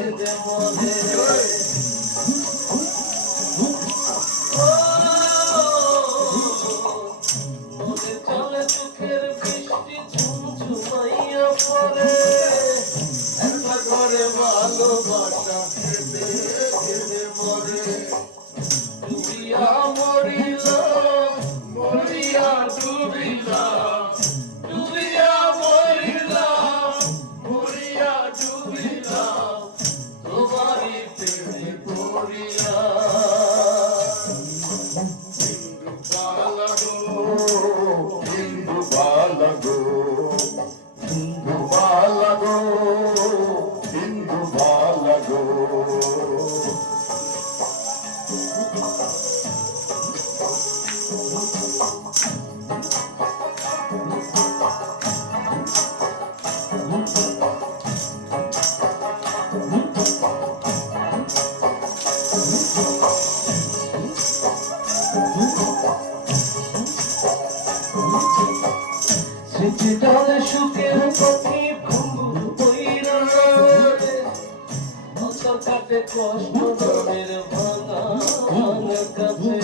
কেঁদে মরে মনে চলে চোখের বৃষ্টি ঝুমঝুমাইয়া পড়ে একটা ঘরে ভালোবাসা কেঁদে কেঁদে মরে ডুবিয়া মরিল মরিয়া ডুবিলা ডুবিয়া মরিলা মরিয়া ডুবিলা তোমারই প্রেমে পড়িয়া হিন্দু বালাগো হিন্দু বালাগো হিন্দু বালাগো স্মৃতি জলে সুখের পাখি ঘুঙ্গুর বইরা অন্তর কাটে কষ্ট মনের ভাঙা ভাঙা কাছে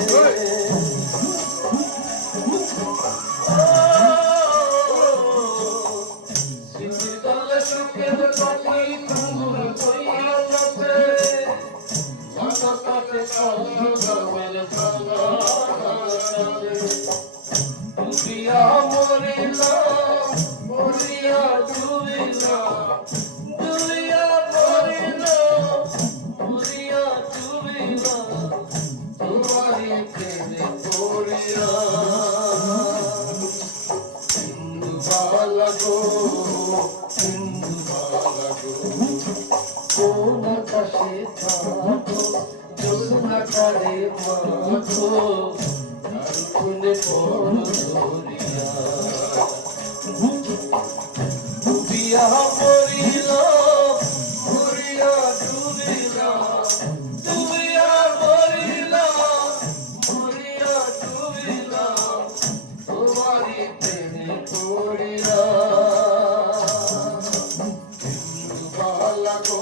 স্মৃতি জলে সুখের পাখি ঘুঙ্গুর বইরা অন্তর কাটে কষ্ট মনের ভাঙা ভাঙা কাছে ডুবিয়া মরিলা মরিয়া ডুবিলা ডুবিয়া মরিলা মরিয়া ডুবিলা তোমারই প্রেমে পড়িয়া হিন্দু বালাগো হিন্দু বালাগো কোন আকাশে থাকো জ্যোৎস্না কারে মাখো খুলে পড় ধরিয়া ডুবিয়া মরিল মরিয়া ডুবিলা ডুবিয়া মরিল মরিয়া ডুবিলা তোমারই প্রেমে পড়িয়া হিন্দু বালাগো